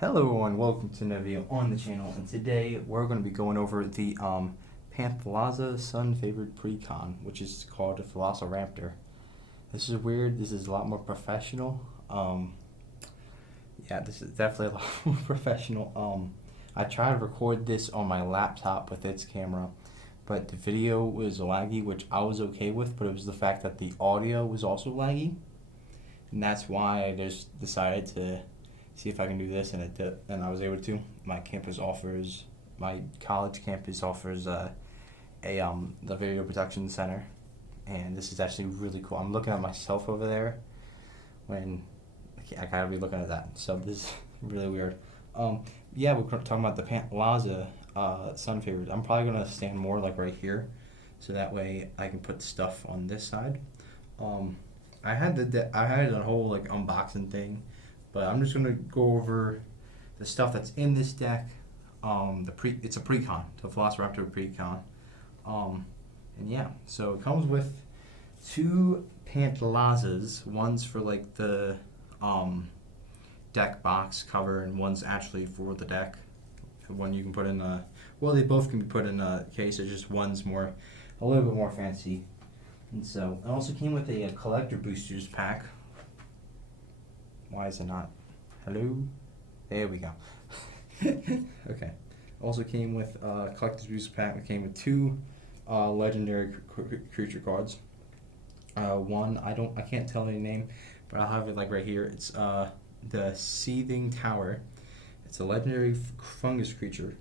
Hello everyone, welcome to another video on the channel, and today we're going to be going over the Pantlaza Sun Favored Precon, which is called a Velociraptor. This is weird, this is a lot more professional. Yeah, this is definitely a lot more professional. I tried to record this on my laptop with its camera, but the video was laggy, which I was okay with, but it was the fact that the audio was also laggy, and that's why I just decided to see if I can do this, and I was able to. My college campus offers the video production center, and this is actually really cool. I'm looking at myself over there when I gotta be looking at that. So this is really weird. Yeah, we're talking about the Pantlaza sun favors. I'm probably gonna stand more like right here, so that way I can put stuff on this side. I had a whole like unboxing thing, but I'm just gonna go over the stuff that's in this deck. It's a Precon, the Velociraptor Precon. And yeah, so it comes with two Pantlazas. One's for like the deck box cover, and one's actually for the deck. One you can put in a, well, they both can be put in a case. It's just one's a little bit more fancy. And so it also came with a collector boosters pack. Why is it not? Hello? There we go. Okay. Also came with collector's booster pack. It came with two legendary creature cards. One I can't tell any name, but I'll have it like right here. It's the Seething Tower. It's a legendary fungus creature.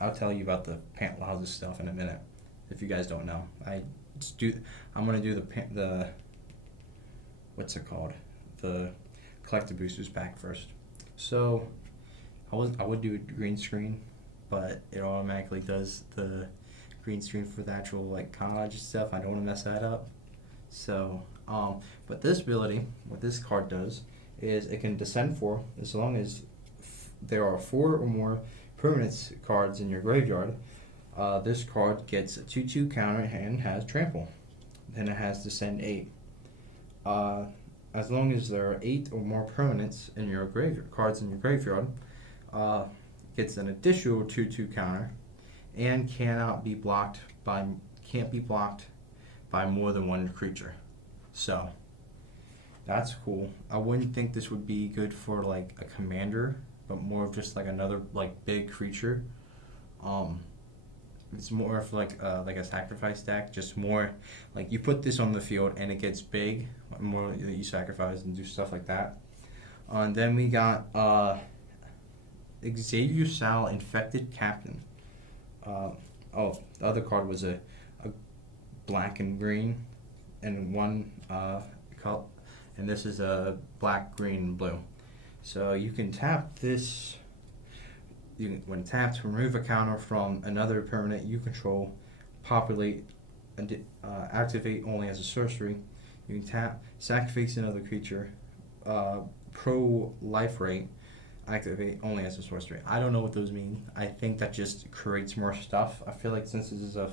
I'll tell you about the Pantlaza stuff in a minute, if you guys don't know. I'm gonna do the what's it called? The collector boosters pack first. So I would do a green screen, but it automatically does the green screen for the actual like collage stuff. I don't want to mess that up. So but this ability, what this card does is it can descend 4 as long as there are 4 or more permanence cards in your graveyard. This card gets a 2/2 counter and has trample. Then it has descend 8. As long as there are 8 or more permanents in your cards in your graveyard, gets an additional 2/2 counter, and can't be blocked by more than one creature. So that's cool. I wouldn't think this would be good for like a commander, but more of just like another like big creature. It's more of like a sacrifice deck, just more like you put this on the field and it gets big, more that you sacrifice and do stuff like that. And then we got Xavier Sal, Infected Captain. The other card was a black and green, and one color, and this is a black, green, and blue. So you can tap this. When tapped, remove a counter from another permanent you control, populate, and activate only as a sorcery. You can tap, sacrifice another creature, pro life rate, activate only as a sorcery. I don't know what those mean. I think that just creates more stuff. I feel like since this is a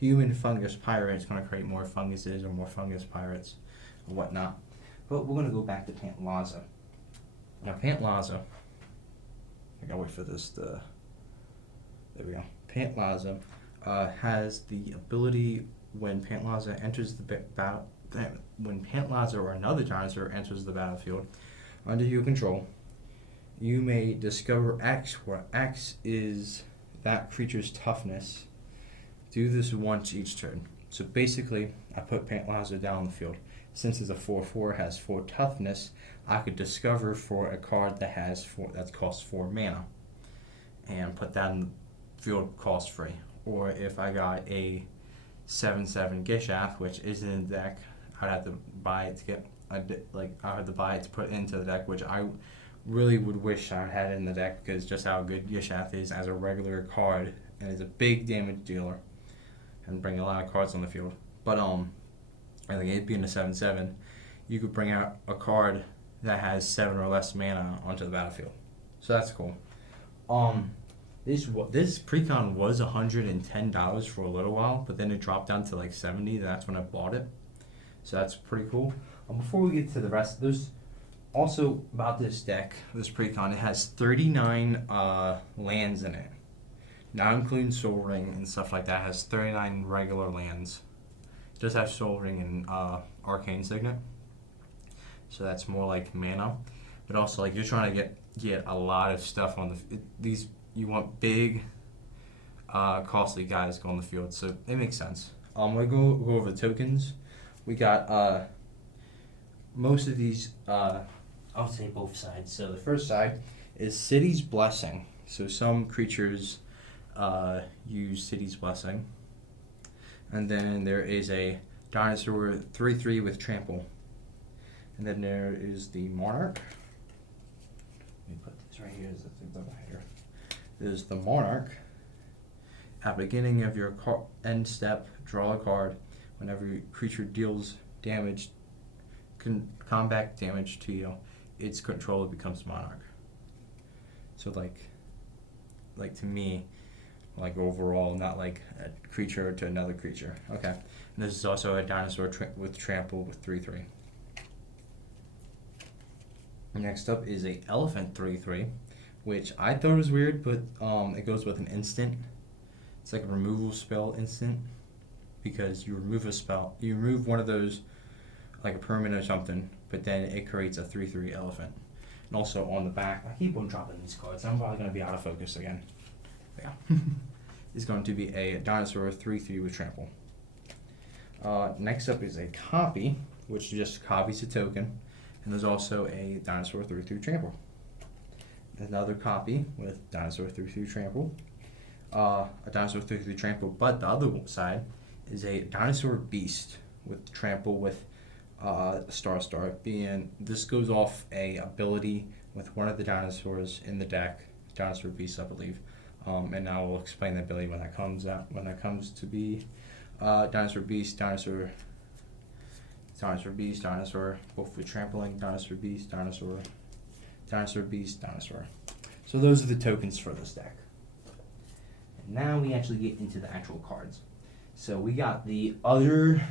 human fungus pirate, it's going to create more funguses or more fungus pirates or whatnot. But we're going to go back to Pantlaza. Now Pantlaza, I gotta wait for this to. There we go. Pantlaza has the ability when Pantlaza enters the battle. When Pantlaza or another dinosaur enters the battlefield under your control, you may discover X, where X is that creature's toughness. Do this once each turn. So basically, I put Pantlaza down on the field. Since it's a 4/4, has 4 toughness, I could discover for a card that costs 4 mana, and put that in the field cost free. Or if I got a 7/7 Gishath, which isn't in the deck, I'd have to buy it to get I have to buy it to put into the deck, which I really would wish I had it in the deck because just how good Gishath is as a regular card, and is a big damage dealer and bring a lot of cards on the field. But I think it being a 7/7, you could bring out a card that has 7 or less mana onto the battlefield. So that's cool. This Precon was $110 for a little while, but then it dropped down to like 70. That's when I bought it. So that's pretty cool. Before we get to the rest, there's Also about this deck, this Precon, it has 39 lands in it. Not including Soul Ring and stuff like that. It has 39 regular lands. It does have Soul Ring and Arcane Signet. So that's more like mana. But also, like, you're trying to get a lot of stuff on these. You want big, costly guys go on the field. So it makes sense. I'm going to go over the tokens. We got most of these, I'll say both sides. So the first side is City's Blessing. So some creatures use City's Blessing. And then there is a dinosaur 3/3 with trample. And then there is the Monarch. Let me put this right here as a divider. There's the Monarch. At the beginning of your end step, draw a card. Whenever your creature deals damage, combat damage to you, its controller becomes Monarch. So like to me, like overall, not like a creature to another creature. Okay. And this is also a dinosaur with trample with 3/3. Next up is a elephant 3/3, which I thought was weird, but it goes with an instant. It's like a removal spell instant, because you remove a spell, you remove one of those, like a permanent or something, but then it creates a 3/3 elephant. And also on the back, I keep on dropping these cards. I'm probably going to be out of focus again. Yeah. Is going to be a dinosaur 3/3 with trample. Next up is a copy, which just copies a token. And there's also a dinosaur 3/3 trample. Another copy with dinosaur 3/3 trample. A dinosaur 3/3 trample, but the other side is a dinosaur beast with trample with star. Being this goes off a ability with one of the dinosaurs in the deck, dinosaur beast, I believe. And I will explain the ability when that comes out. When that comes to be dinosaur beast, dinosaur beast, dinosaur, both with trampling, dinosaur beast, dinosaur beast, dinosaur. So those are the tokens for this deck. And now we actually get into the actual cards. So we got the other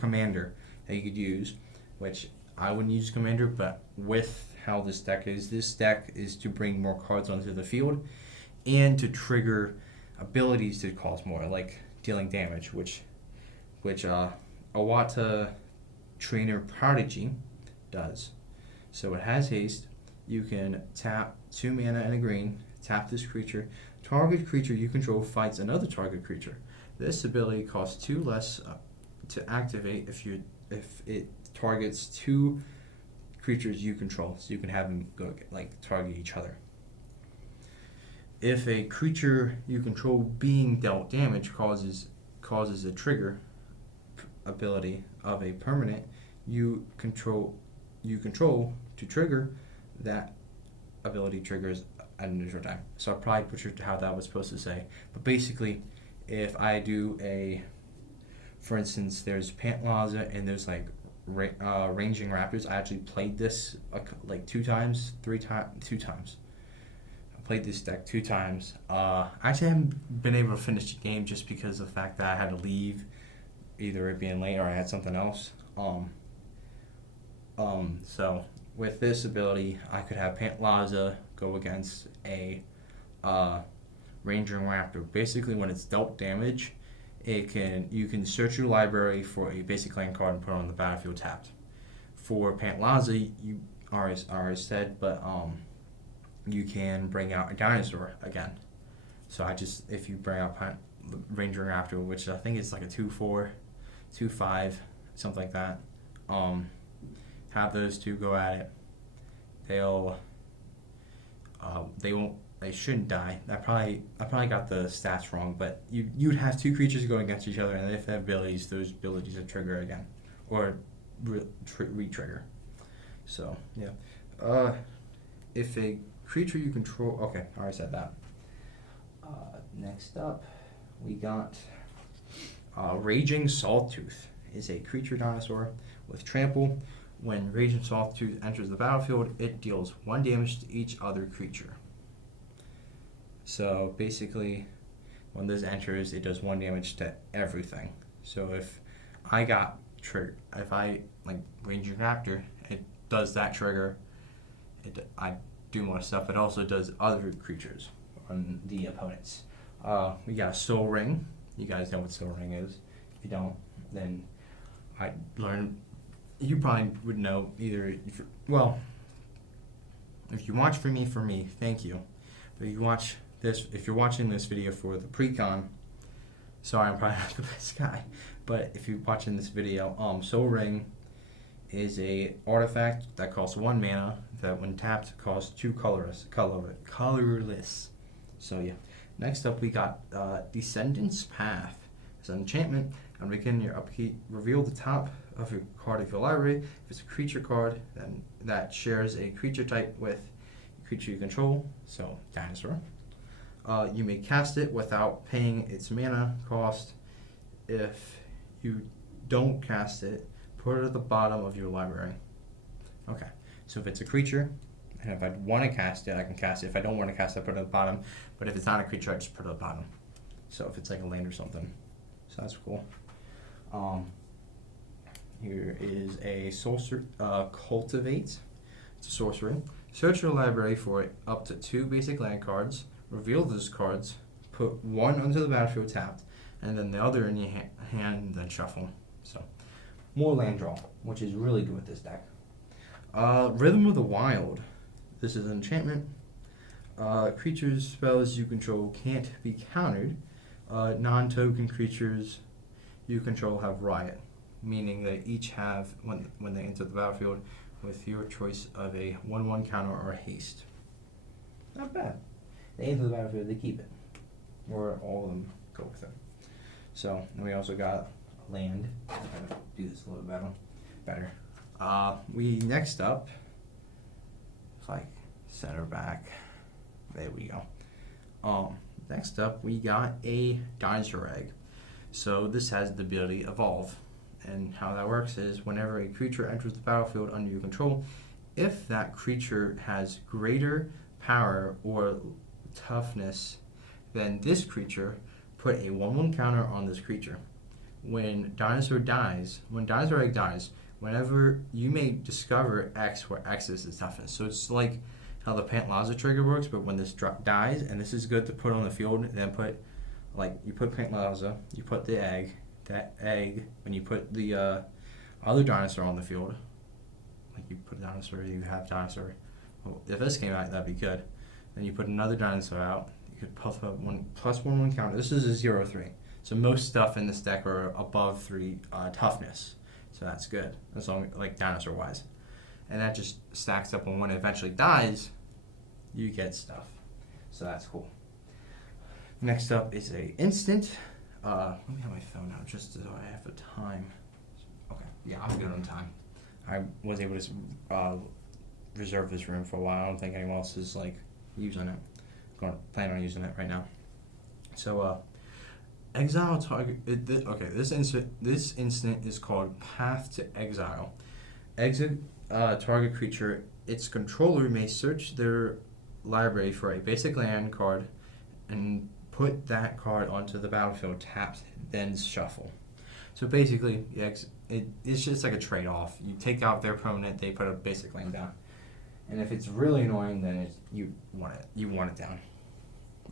commander that you could use, which I wouldn't use commander, but with how this deck is to bring more cards onto the field and to trigger abilities to cause more, like dealing damage, which Awata Trainer Prodigy does. So it has haste. You can tap 2 mana and a green, tap this creature. Target creature you control fights another target creature. This ability costs 2 less to activate if it targets 2 creatures you control, so you can have them go target each other. If a creature you control being dealt damage causes a trigger ability of a permanent you control to trigger, that ability triggers at an neutral time. So I probably butchered how that was supposed to say, but basically, if I do for instance, there's Pantlaza and there's Ranging Raptors. I actually played this 2 times. I played this deck 2 times. I actually haven't been able to finish the game just because of the fact that I had to leave, either it being late or I had something else. So with this ability, I could have Pantlaza go against a Ranging Raptor. Basically, when it's dealt damage, you can search your library for a basic land card and put it on the battlefield tapped. For Pantlaza, you already said, but you can bring out a dinosaur again. So if you bring out Ranger Raptor, which I think is like a 2/4, 2/5, something like that, have those two go at it. They shouldn't die. I probably got the stats wrong, but you'd have 2 creatures going against each other, and if they have abilities, those abilities would trigger again, or re-trigger. So yeah, if a creature you control, okay, I already said that. Next up, we got Raging Sawtooth. Is a creature dinosaur with trample. When Raging Sawtooth enters the battlefield, it deals 1 damage to each other creature. So basically, when this enters, it does 1 damage to everything. So if I Raging Raptor, does that trigger, I do more stuff. It also does other creatures on the opponents. We got a Soul Ring. You guys know what Soul Ring is. If you don't, then I learned. You probably would know either. If you watch for me, thank you. But if you're watching this video for the Precon, sorry, I'm probably not the best guy. But if you're watching this video, Soul Ring is a artifact that costs 1 mana that when tapped costs 2 colorless. So yeah. Next up we got Descendant's Path. It's an enchantment. And begin your upkeep, reveal the top of your card of your library. If it's a creature card, then that shares a creature type with a creature you control, so dinosaur. You may cast it without paying its mana cost. If you don't cast it, put it at the bottom of your library. Okay, so if it's a creature, and if I want to cast it, I can cast it. If I don't want to cast it, I put it at the bottom. But if it's not a creature, I just put it at the bottom. So if it's like a land or something. So that's cool. Here is a Cultivate. It's a sorcery. Search your library for up to 2 basic land cards. Reveal those cards. Put 1 onto the battlefield tapped, and then the other in your hand, and then shuffle. So more land draw, which is really good with this deck. Rhythm of the Wild. This is an enchantment. Creatures, spells you control can't be countered. Non-token creatures you control have Riot, meaning they each have, when they enter the battlefield, with your choice of a 1/1 counter or haste. Not bad. They enter the battlefield, they keep it. Or all of them go with it. So, and we also got land. I'm gonna do this a little better. We next up, it's like center back. There we go. Next up, we got a Dinosaur Egg. So this has the ability Evolve. And how that works is whenever a creature enters the battlefield under your control, if that creature has greater power or toughness than this creature, put a 1/1 counter on this creature. When Dinosaur Egg dies, whenever you may discover X where X is its toughness. So it's like how the Pantlaza trigger works, but when this dies, and this is good to put on the field, then you put Pantlaza, you put the egg, that egg, when you put the other dinosaur on the field, like you put a dinosaur, you have dinosaur. Well, if this came out, that'd be good. Then you put another dinosaur out, you could puff up +1/1 counter. This is a 0/3. So most stuff in this deck are above 3 toughness. So that's good, as long like dinosaur wise. And that just stacks up, and when it eventually dies, you get stuff. So that's cool. Next up is a instant. Let me have my phone out just so I have the time. Okay, yeah, I'm good on time. I was able to reserve this room for a while. I don't think anyone else is like using it. Plan on using it right now. So exile target. This instant is called Path to Exile. Exit target creature. Its controller may search their library for a basic land card and put that card onto the battlefield tapped, then shuffle. So basically, it's just like a trade-off. You take out their permanent, they put a basic land down. And if it's really annoying, then you want it down.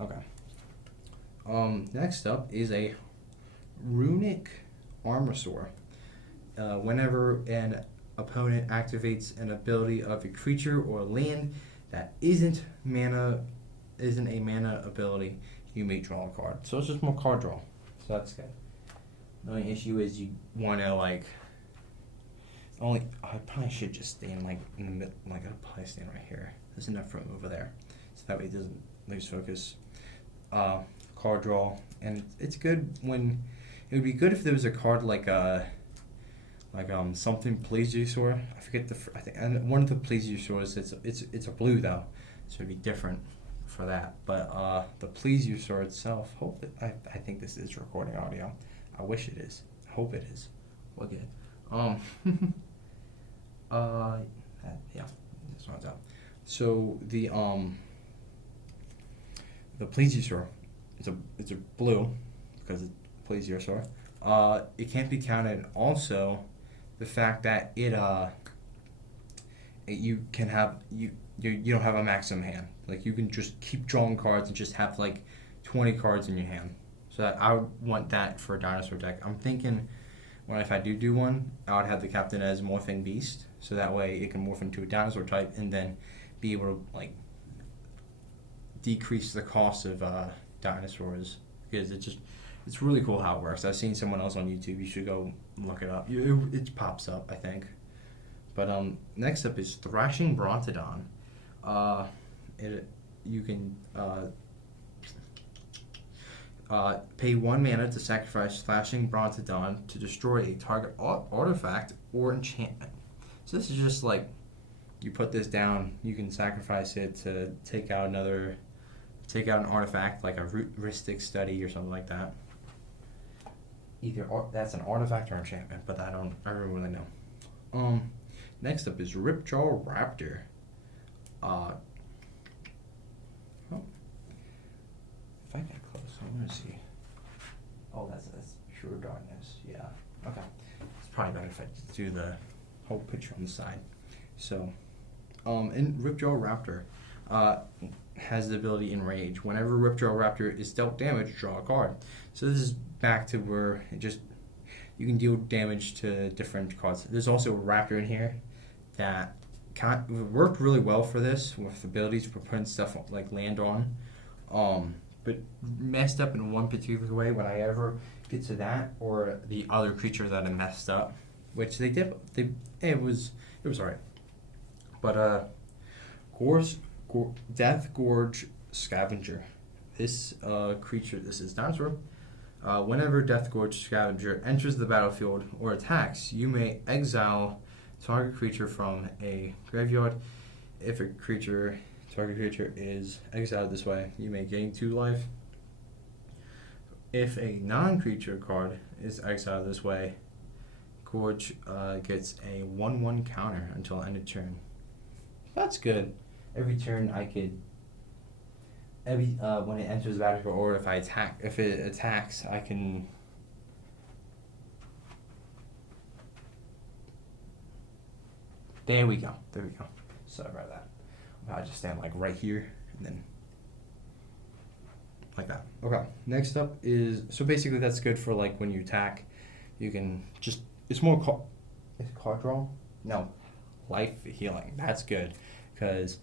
Okay. Next up is a Runic Armosaur. Whenever an opponent activates an ability of a creature or land that isn't a mana ability, you may draw a card. So it's just more card draw. So that's good. The only issue is you want to I probably should just stand in the middle, I'll probably stand right here. There's enough room over there, so that way it doesn't lose focus. Card draw, and it's good when it would be good if there was a card something Plesiosaur. I forget I think one of the Plesiosaurs. It's a blue though, so it'd be different for that. But the Plesiosaur itself. I think this is recording audio. I wish it is. I hope it is. Well, good. Yeah, that's what out. So the Plesiosaur, it's a blue because it's Plesiosaur. It can't be counted. Also, the fact that you can have you don't have a maximum hand. Like you can just keep drawing cards and just have like 20 cards in your hand. So I would want that for a dinosaur deck. I'm thinking when if I do one, I would have the captain as morphing beast, so that way it can morph into a dinosaur type and then be able to like decrease the cost of dinosaurs, because it's really cool how it works. I've seen someone else on YouTube. You should go look it up. It pops up, I think. But next up is Thrashing Brontodon. You can pay 1 mana to sacrifice Thrashing Brontodon to destroy a target artifact or enchantment. So this is just like you put this down. You can sacrifice it to take out an artifact like a Rhystic Study or something like that. Either that's an artifact or enchantment, but I don't really know. Next up is Ripjaw Raptor. If I get close, I'm gonna see. Oh, that's pure darkness. Yeah. Okay. It's probably better if I just do the whole picture on the side. So, in Ripjaw Raptor, has the ability Enrage. Whenever Ripjaw Raptor is dealt damage, draw a card. So this is back to where you can deal damage to different cards. There's also a Raptor in here that worked really well for this with abilities for putting stuff like land on, but messed up in one particular way when I ever get to that or the other creature that I messed up, which they did. It was alright, but Death Gorge Scavenger. This creature, this is dinosaur. Whenever Death Gorge Scavenger enters the battlefield or attacks, you may exile target creature from a graveyard. If a target creature is exiled this way, you may gain 2 life. If a non-creature card is exiled this way, Gorge gets a 1/1 counter until end of turn. That's good. Every turn when it enters the battlefield, or if it attacks, I can. There we go. Sorry about that. I just stand like right here and then like that. Okay. Next up is, so basically that's good for like when you attack, you can just, it's card draw? No, life healing. That's good because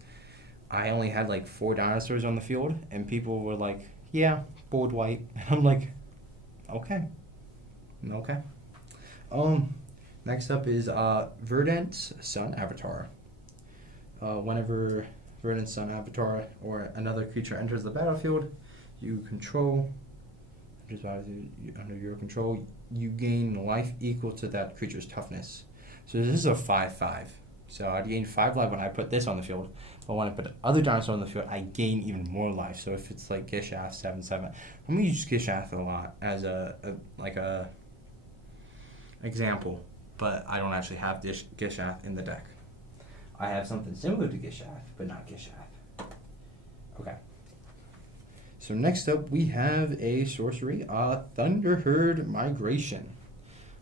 I only had like 4 dinosaurs on the field and people were like, yeah, board white. And I'm like, okay. Next up is Verdant's Sun Avatar. Whenever Verdant's Sun Avatar or another creature enters the battlefield you control, under your control, you gain life equal to that creature's toughness. So this is a 5/5. So I gain 5 life when I put this on the field, but when I put other dinosaur on the field, I gain even more life. So if it's like Gishath 7/7, I'm gonna use Gishath a lot as a example, but I don't actually have Gishath in the deck. I have something similar to Gishath, but not Gishath. Okay. So next up we have a sorcery, Thunderherd Migration.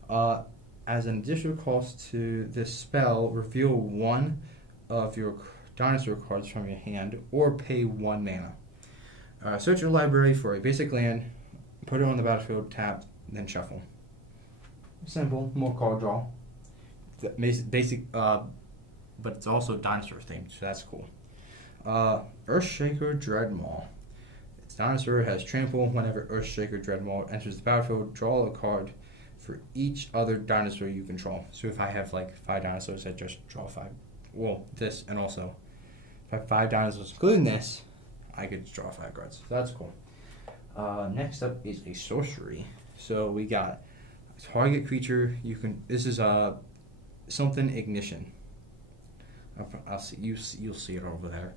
As an additional cost to this spell, reveal 1 of your dinosaur cards from your hand or pay 1 mana. Search your library for a basic land, put it on the battlefield, tap, then shuffle. Simple, more card draw. Basic, but it's also dinosaur themed, so that's cool. Earthshaker Dreadmaw. Its dinosaur has trample. Whenever Earthshaker Dreadmaw enters the battlefield, draw a card for each other dinosaur you control. So if I have like 5 dinosaurs, I just draw 5. Well, this, and also if I have 5 dinosaurs, including this, I could draw 5 cards. So that's cool. Next up is a sorcery. So we got target creature. This is something ignition. I'll see you'll see it over there.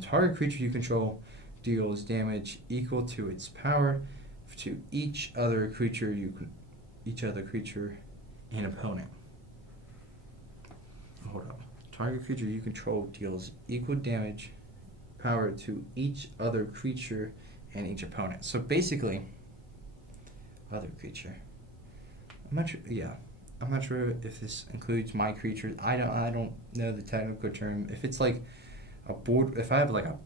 Target creature you control deals damage equal to its power to each other creature and opponent. Hold up. Target creature you control deals equal damage power to each other creature and each opponent. So basically, other creature. I'm not sure. Yeah. I'm not sure if this includes my creatures. I don't know the technical term. If it's like a board, if I have like a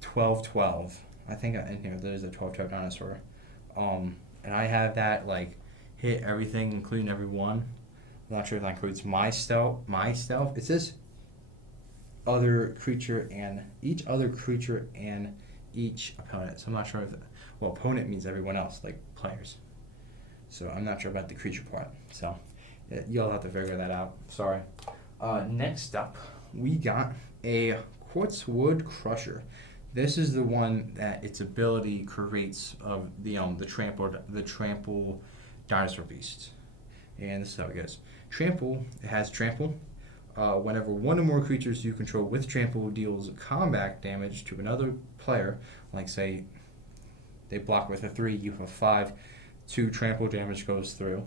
12/12, I think in here there's a 12/12 dinosaur, and I have that like hit everything, including every one. I'm not sure if that includes my stealth. It says other creature and each other creature and each opponent. So I'm not sure if opponent means everyone else, like players. So I'm not sure about the creature part. So you'll have to figure that out. Sorry. Next up, we got a Quartz Wood Crusher. This is the one that its ability creates of the trample dinosaur beast. And this is how it goes. Trample, it has trample. Whenever one or more creatures you control with trample deals combat damage to another player, like say they block with a 3, you have 5, 2 trample damage goes through.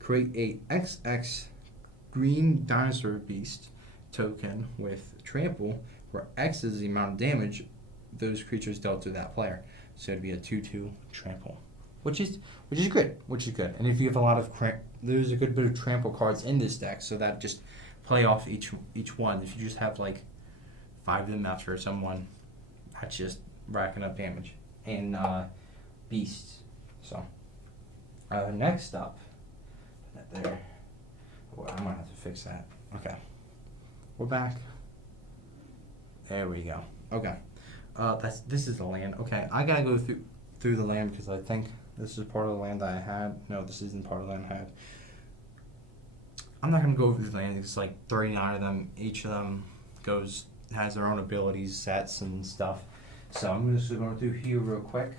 Create a XX green dinosaur beast token with trample, where X is the amount of damage those creatures dealt to that player. So it'd be a 2/2 trample, which is good. And if you have a lot of there's a good bit of trample cards in this deck, so that just play off each one. If you just have like 5 of them after someone, that's just racking up damage. And beasts. So next up, that there. Oh, I might have to fix that. Okay, we're back. There we go. Okay, this is the land. Okay, I gotta go through the land because I think this is part of the land that I had. No, this isn't part of the land I had. I'm not gonna go over the land. It's like 39 of them. Each of them has their own abilities, sets, and stuff. So I'm just going through here real quick,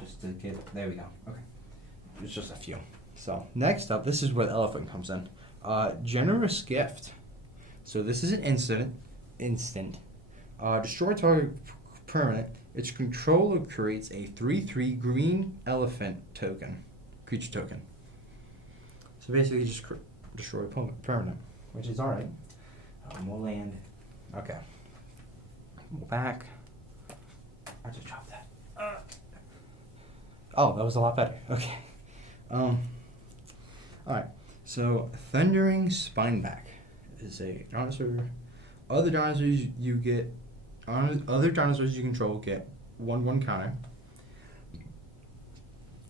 just to get. There we go. Okay, it's just a few. So next up, this is where the elephant comes in. Generous gift. So this is an instant. Destroy target permanent. Its controller creates a 3/3 green elephant creature token. So basically, just destroy permanent, which is alright. We'll land. Okay. We're back. I just dropped that. Oh, that was a lot better. Okay. Alright. So, Thundering Spineback is a dinosaur. Other dinosaurs you control get 1/1 counter.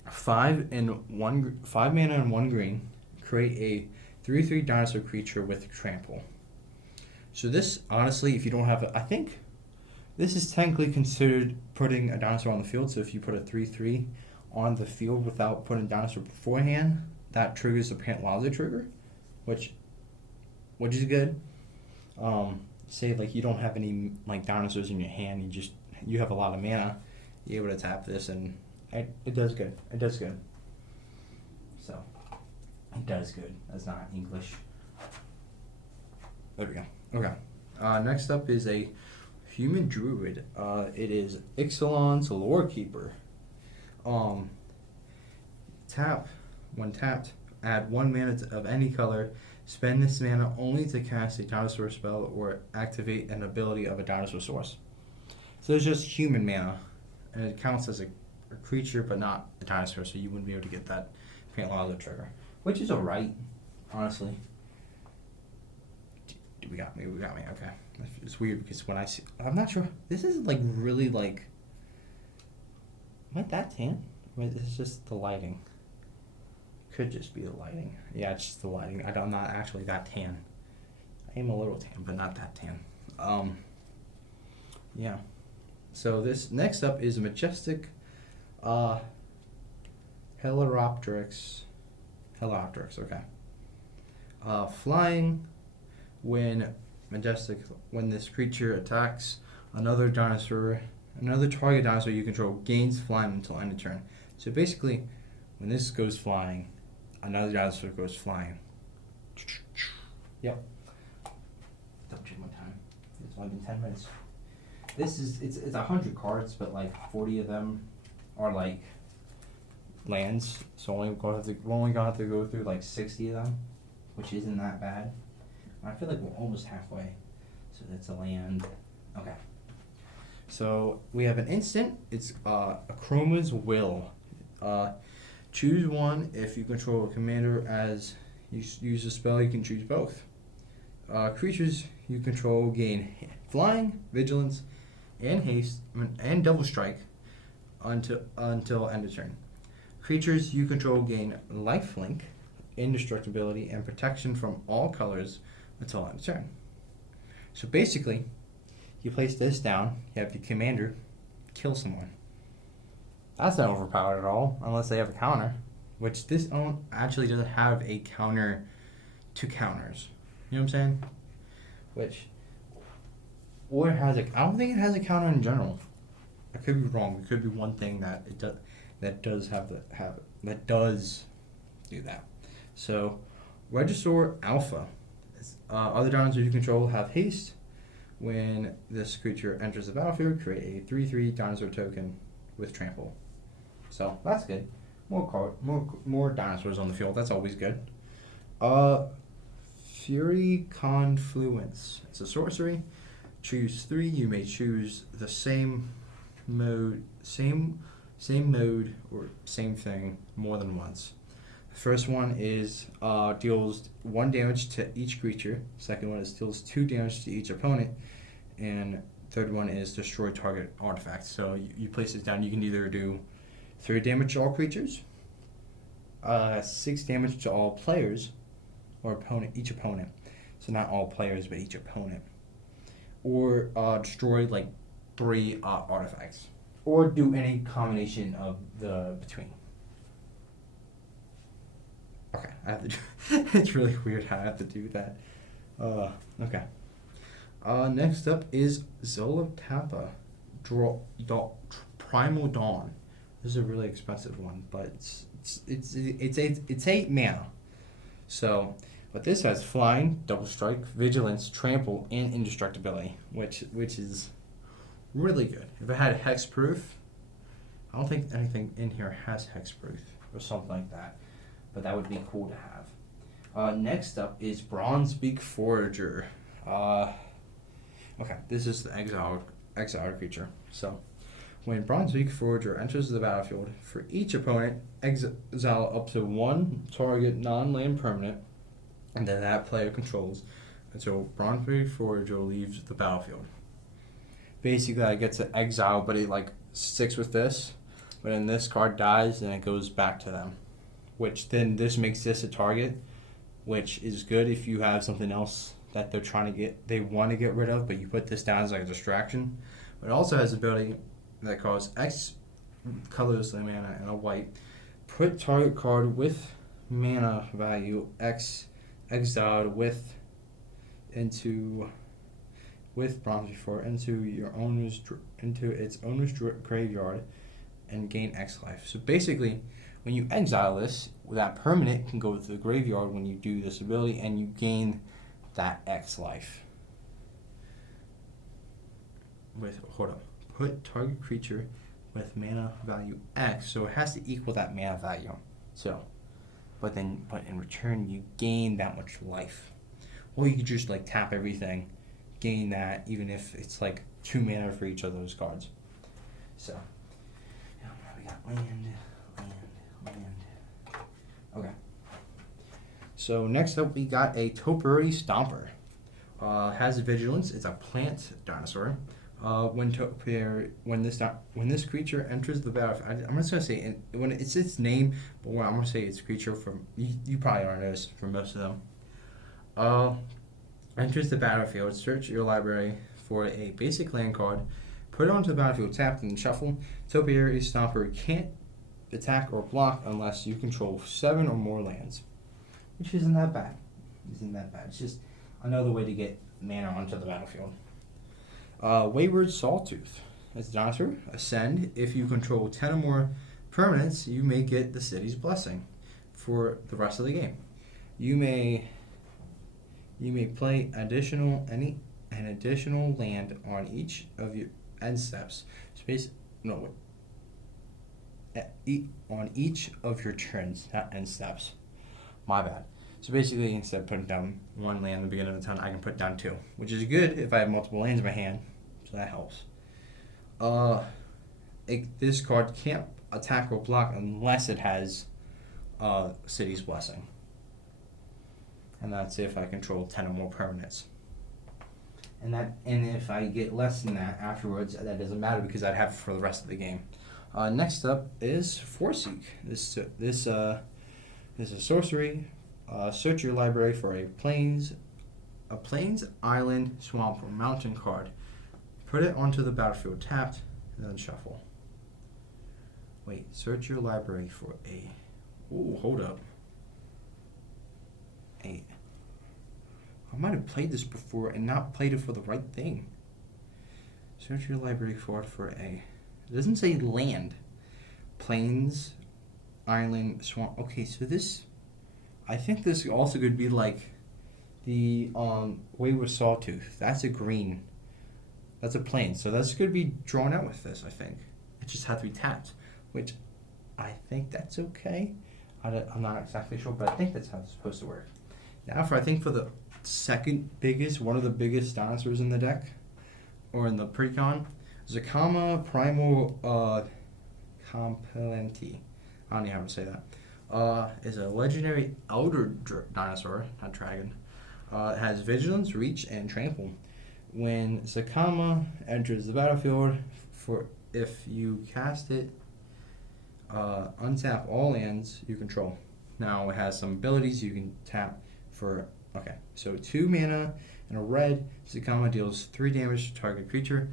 5 mana and 1 green. Create a 3/3 dinosaur creature with trample. So this, honestly, if you don't have I think this is technically considered putting a dinosaur on the field. So if you put a 3/3 on the field without putting a dinosaur beforehand, that triggers the Pantlaza trigger, which is good. Say like you don't have any like dinosaurs in your hand, you have a lot of mana, you're able to tap this and it does good. So it does good. That's not English. There we go. Okay. Next up is a human druid. It is Ixalan's Lore Keeper. When tapped, add 1 mana of any color. Spend this mana only to cast a dinosaur spell or activate an ability of a dinosaur source. So it's just human mana, and it counts as a creature but not a dinosaur, so you wouldn't be able to get that Pantlaza trigger, which is alright, honestly. We got me. Okay, it's weird because when I'm not sure. This is like really like. Am I that tan? Or is this just the lighting? Could just be the lighting. Yeah, it's just the lighting. I'm not actually that tan. I am a little tan, but not that tan. Yeah. So this next up is majestic, Heteropteryx. Okay. Flying. When this creature attacks another target dinosaur you control gains flying until end of turn. So basically, when this goes flying, another dinosaur goes flying. Yep. Don't check my time. It's only been 10 minutes. It's 100 cards, but like 40 of them are like lands. So we're only gonna have to go through like 60 of them, which isn't that bad. I feel like we're almost halfway. So that's a land. Okay. So we have an instant. It's Chroma's Will. Choose one. If you control a commander as you use a spell, you can choose both. Creatures you control gain flying, vigilance, and haste, and double strike until end of turn. Creatures you control gain lifelink, indestructibility, and protection from all colors until end of turn. So basically, you place this down, you have your commander kill someone. That's not overpowered at all, unless they have a counter, which this actually doesn't have a counter to counters. You know what I'm saying? Or it has I don't think it has a counter in general. I could be wrong. It could be one thing that it does that does do that. So, Regisaur Alpha. Other dinosaurs you control have haste. When this creature enters the battlefield, create a 3/3 dinosaur token with trample. So that's good. More dinosaurs on the field. That's always good. Fury Confluence. It's a sorcery. Choose 3. You may choose the same mode or same thing more than once. The first one is deals 1 damage to each creature. Second one is deals 2 damage to each opponent. And third one is destroy target artifact. So you place it down. You can either do 3 damage to all creatures, 6 damage to all players, or each opponent. So not all players, but each opponent. Or destroy 3 artifacts. Or do any combination of the between. Okay, I have to do it's really weird how I have to do that. Okay. Next up is Zolotapa Primal Dawn. This is a really expensive one, but it's 8 mana. So, but this has flying, double strike, vigilance, trample, and indestructibility, which is really good. If it had hexproof, I don't think anything in here has hexproof or something like that, but that would be cool to have. Next up is Bronzebeak Forager. Okay, this is the exiled creature. So, when Bronzebeak Forager enters the battlefield, for each opponent, exile up to 1 target non-land permanent, and then that player controls until Bronzebeak Forager leaves the battlefield. Basically, I get to exile, but it sticks with this. But then this card dies, and it goes back to them. Which then this makes this a target, which is good if you have something else that they want to get rid of, but you put this down as a distraction. But it also has the ability that costs X colorless mana and a white. Put target card with mana value X exiled with Bronzebeak Forager into its owner's graveyard and gain X life. So basically, when you exile this, that permanent can go to the graveyard when you do this ability, and you gain that X life. Put target creature with mana value X, so it has to equal that mana value. So, but in return you gain that much life. Or you could just tap everything, gain that, even if it's 2 mana for each of those cards. So, we got land. Okay. So next up we got a Topiary Stomper. Has vigilance. It's a plant dinosaur. When this creature enters the battlefield, I'm just gonna say when it's its name, but I'm gonna say it's creature from you probably already know this for most of them. Enters the battlefield. Search your library for a basic land card. Put it onto the battlefield, tapped and shuffle. Topiary Stomper can't attack or block unless you control 7 or more lands, which isn't that bad. It's just another way to get mana onto the battlefield. Wayward Sawtooth. As a dinosaur, ascend. If you control 10 or more permanents, you may get the city's blessing for the rest of the game. You may play an additional land on each of your end steps. On each of your turns, not end steps. My bad. So basically, instead of putting down 1 land in the beginning of the turn, I can put down 2, which is good if I have multiple lands in my hand, so that helps. This card can't attack or block unless it has City's Blessing. And that's if I control 10 or more permanents. And if I get less than that afterwards, that doesn't matter because I'd have it for the rest of the game. Next up is Foreseek. This is a sorcery. Search your library for a plains, island, swamp, or mountain card. Put it onto the battlefield tapped, and then shuffle. Wait, search your library for a... Ooh, hold up. I might have played this before and not played it for the right thing. Search your library for a... It doesn't say land. Plains, island, swamp. Okay, so this... I think this also could be like the Wayward Sawtooth. That's a green. That's a plain. So that's going to be drawn out with this, I think. It just has to be tapped, which I think that's okay. I'm not exactly sure, but I think that's how it's supposed to work. Now, for the second biggest, one of the biggest dinosaurs in the deck, or in the Precon, Zacama Primal Compellenti. I don't know how to say that. Is a legendary elder dinosaur, not dragon. It has vigilance, reach, and trample. When Zacama enters the battlefield, if you cast it, untap all lands you control. Now it has some abilities you can tap for. Okay, so 2 mana and a red. Zacama deals 3 damage to target creature.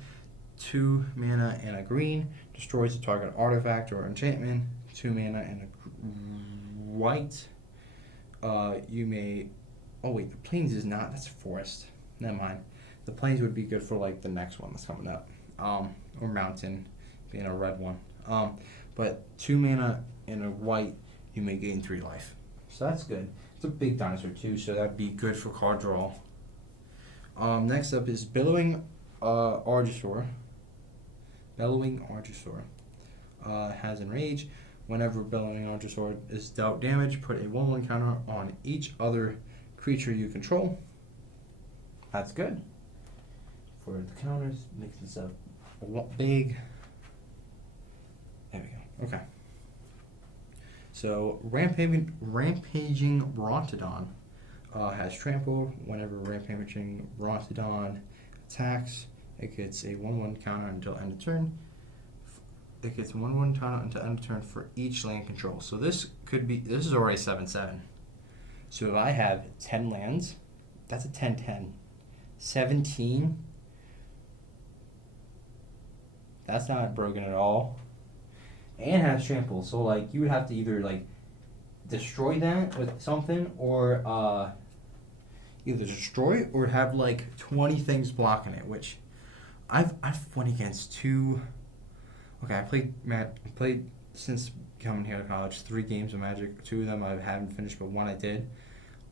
2 mana and a green destroys a target artifact or enchantment. 2 mana and a white. You may. Oh wait, the plains is not. That's forest. Never mind. The plains would be good for like the next one that's coming up, or mountain, being a red one. But 2 mana and a white, you may gain 3 life. So that's good. It's a big dinosaur too, so that'd be good for card draw. Next up is Bellowing Argosaur. Bellowing Argosaur has Enrage. Whenever Bellowing Argosaur is dealt damage, put a 1/1 counter on each other creature you control. That's good. For the counters, makes this up big. There we go. Okay. So Rampaging Rontodon has Trample. Whenever Rampaging Rontodon attacks, it gets a 1/1 counter until end of turn. It gets 1/1 counter until end of turn for each land control. So this is already 7/7. So if I have 10 lands, that's a 10/10. 17. That's not broken at all. And has trample, so like you would have to either like destroy that with something, or either destroy it or have like 20 things blocking it. Which I've won against 2. Okay, I played since coming here to college 3 games of Magic. 2 of them I haven't finished, but 1 I did.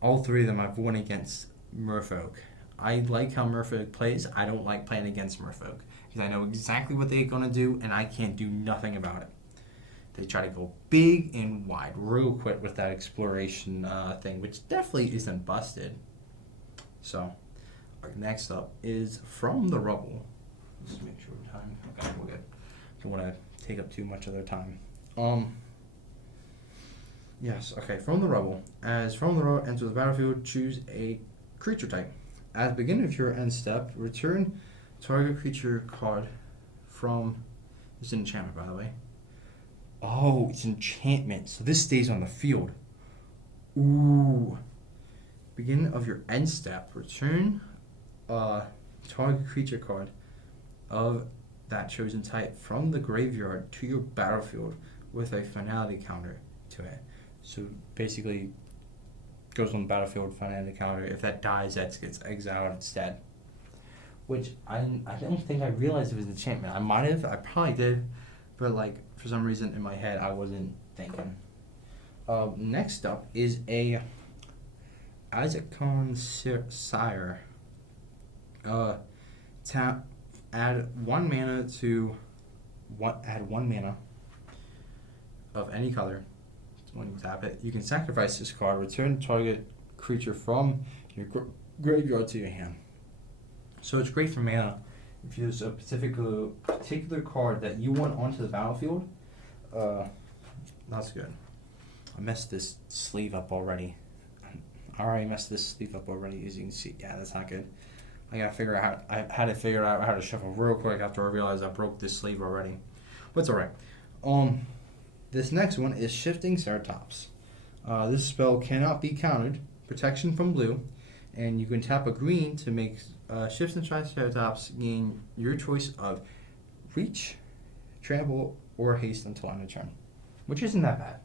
All 3 of them I've won against Merfolk. I like how Merfolk plays. I don't like playing against Merfolk because I know exactly what they're gonna do and I can't do nothing about it. They try to go big and wide real quick with that exploration thing, which definitely isn't busted. So, next up is From the Rubble. Just make sure we're time. Okay, we're good. Don't want to take up too much of their time. Yes, okay, From the Rubble. As From the Rubble enters the battlefield, choose a creature type. At the beginning of your end step, return target creature card from... It's an enchantment, by the way. Oh, it's enchantment. So this stays on the field. Ooh. Beginning of your end step, return target creature card of that chosen type from the graveyard to your battlefield with a finality counter to it. So basically, goes on the battlefield, finality counter. If that dies, that gets exiled instead. Which I don't think I realized it was an enchantment. I might have. I probably did. But like for some reason in my head, I wasn't thinking. Next up is a Azakon Sire. Tap. Add 1 mana to add 1 mana of any color. When you tap it, you can sacrifice this card. Return target creature from your graveyard to your hand. So it's great for mana. If there's a particular card that you want onto the battlefield, that's good. I messed this sleeve up already. I already messed this sleeve up already, as you can see. Yeah, that's not good. I gotta figure out how. I had to figure out how to shuffle real quick after I realized I broke this sleeve already. But it's alright. This next one is Shifting Ceratops. This spell cannot be countered. Protection from blue, and you can tap a green to make Shifting Ceratops gain your choice of reach, trample, or haste until end of turn, which isn't that bad.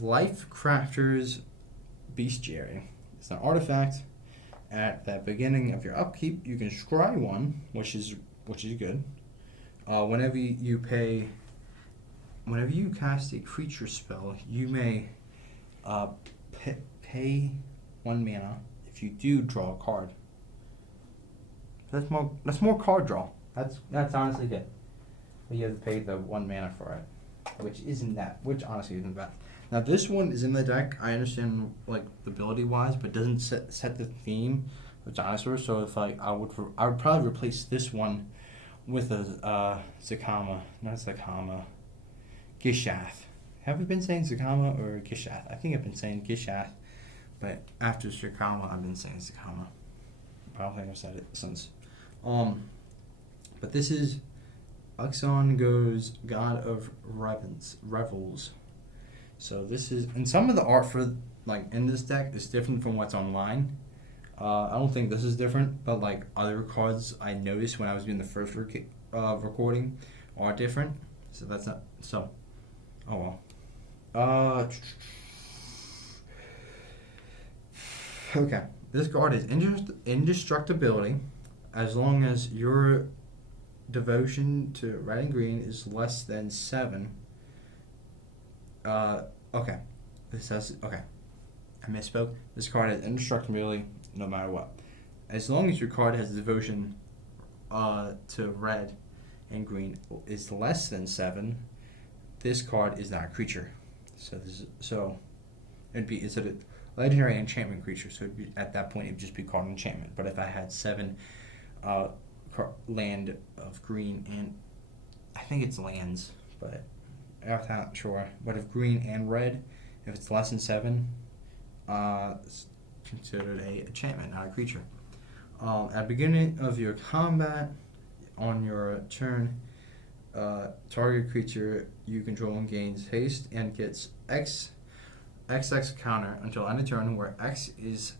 Life Crafter's Bestiary. It's an artifact. At the beginning of your upkeep, you can scry one, which is good. Whenever you cast a creature spell, you may pay 1 mana. If you do, draw a card. That's more card draw. That's honestly good. But you have to pay the 1 mana for it, which honestly isn't bad. Now this one is in the deck. I understand like the ability wise, but doesn't set the theme of dinosaurs. So if I would probably replace this one with a Gishath. Have we been saying Zakama or Gishath? I think I've been saying Gishath, but after Zakama, I've been saying Zakama. I don't think I've said it since. But this is Uxon goes God of Revels. So this is, and some of the art for like in this deck is different from what's online. I don't think this is different, but like other cards I noticed when I was doing the first recording are different. So that's not so. Oh well. Okay. This card is indestructibility, as long as your devotion to red and green is less than 7. Okay. This says, okay. I misspoke. This card has indestructibility no matter what. As long as your card has devotion to red and green is less than 7, this card is not a creature. It's a legendary enchantment creature, so at that point it would just be called an enchantment. But if I had 7 land of green, and I think it's lands, but I'm not sure. But if green and red, if it's less than 7, it's considered a enchantment, not a creature. At the beginning of your combat, on your turn, target creature you control gains haste and gets XX counter until end of turn, where X is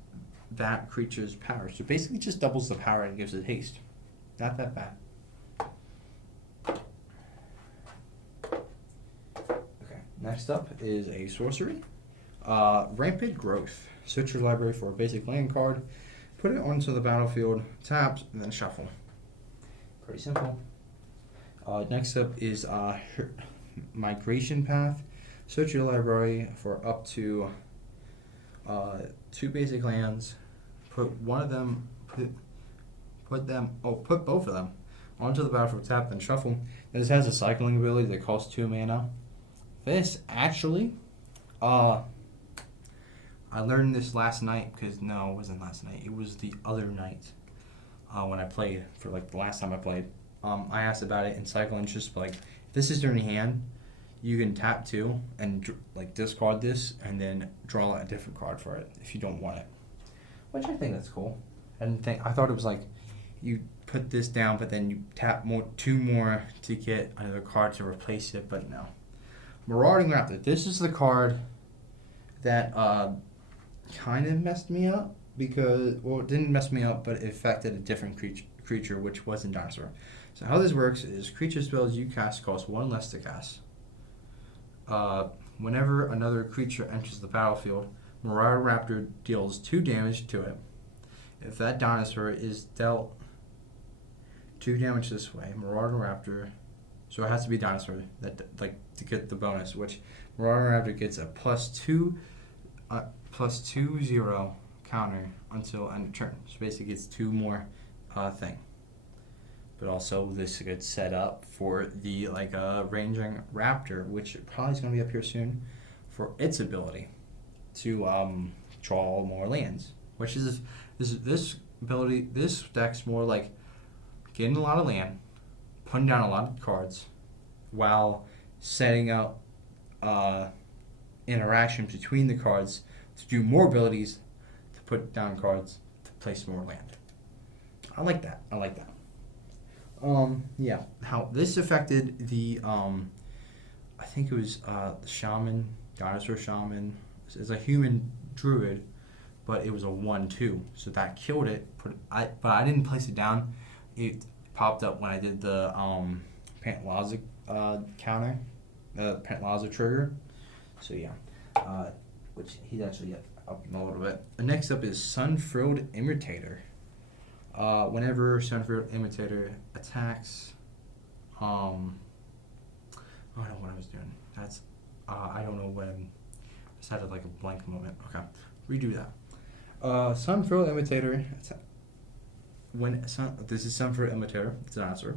that creature's power. So basically just doubles the power and gives it haste. Not that bad. Okay, next up is a sorcery. Rampant Growth. Search your library for a basic land card, put it onto the battlefield, tap, and then shuffle. Pretty simple. Next up is Migration Path. Search your library for up to 2 basic lands. Put both of them onto the battlefield, tap, then shuffle. This has a cycling ability that costs 2 mana. This actually, I learned this last night because no, it wasn't last night. It was the other night when I played for like the last time I played. I asked about it, and cycling just like, if this is during hand, you can tap 2 and like discard this and then draw a different card for it if you don't want it, which I think that's cool. I thought it was like you put this down, but then you tap 2 more to get another card to replace it. But no, Marauding Raptor. This is the card that kind of messed me up because, well, it didn't mess me up, but it affected a different creature, which wasn't dinosaur. So how this works is creature spells you cast cost 1 less to cast. Whenever another creature enters the battlefield, Marauder Raptor deals 2 damage to it. If that dinosaur is dealt 2 damage this way, Marauder Raptor, so it has to be dinosaur that like to get the bonus, which Marauder Raptor gets a +2/+2/0 counter until end of turn. So basically, gets 2 more thing. But also, this gets set up for the ranging raptor, which probably is going to be up here soon, for its ability to draw more lands. Which is this ability. This deck's more like getting a lot of land, putting down a lot of cards, while setting up interaction between the cards to do more abilities, to put down cards, to place more land. I like that. I like that. Yeah. How this affected the I think it was the shaman, dinosaur shaman. It's a human druid, but it was a 1/2, so that killed it. But I didn't place it down. It popped up when I did the Pantlaza counter, Pantlaza trigger. So yeah, which he's actually up in a little bit. Next up is Sun-Frilled Imitator. Whenever Sun-Frilled Imitator attacks, I don't know what I was doing. That's I don't know when. I just had like a blank moment. Okay, redo that. Sun-Frilled Imitator. This is Sun-Frilled Imitator. It's an answer.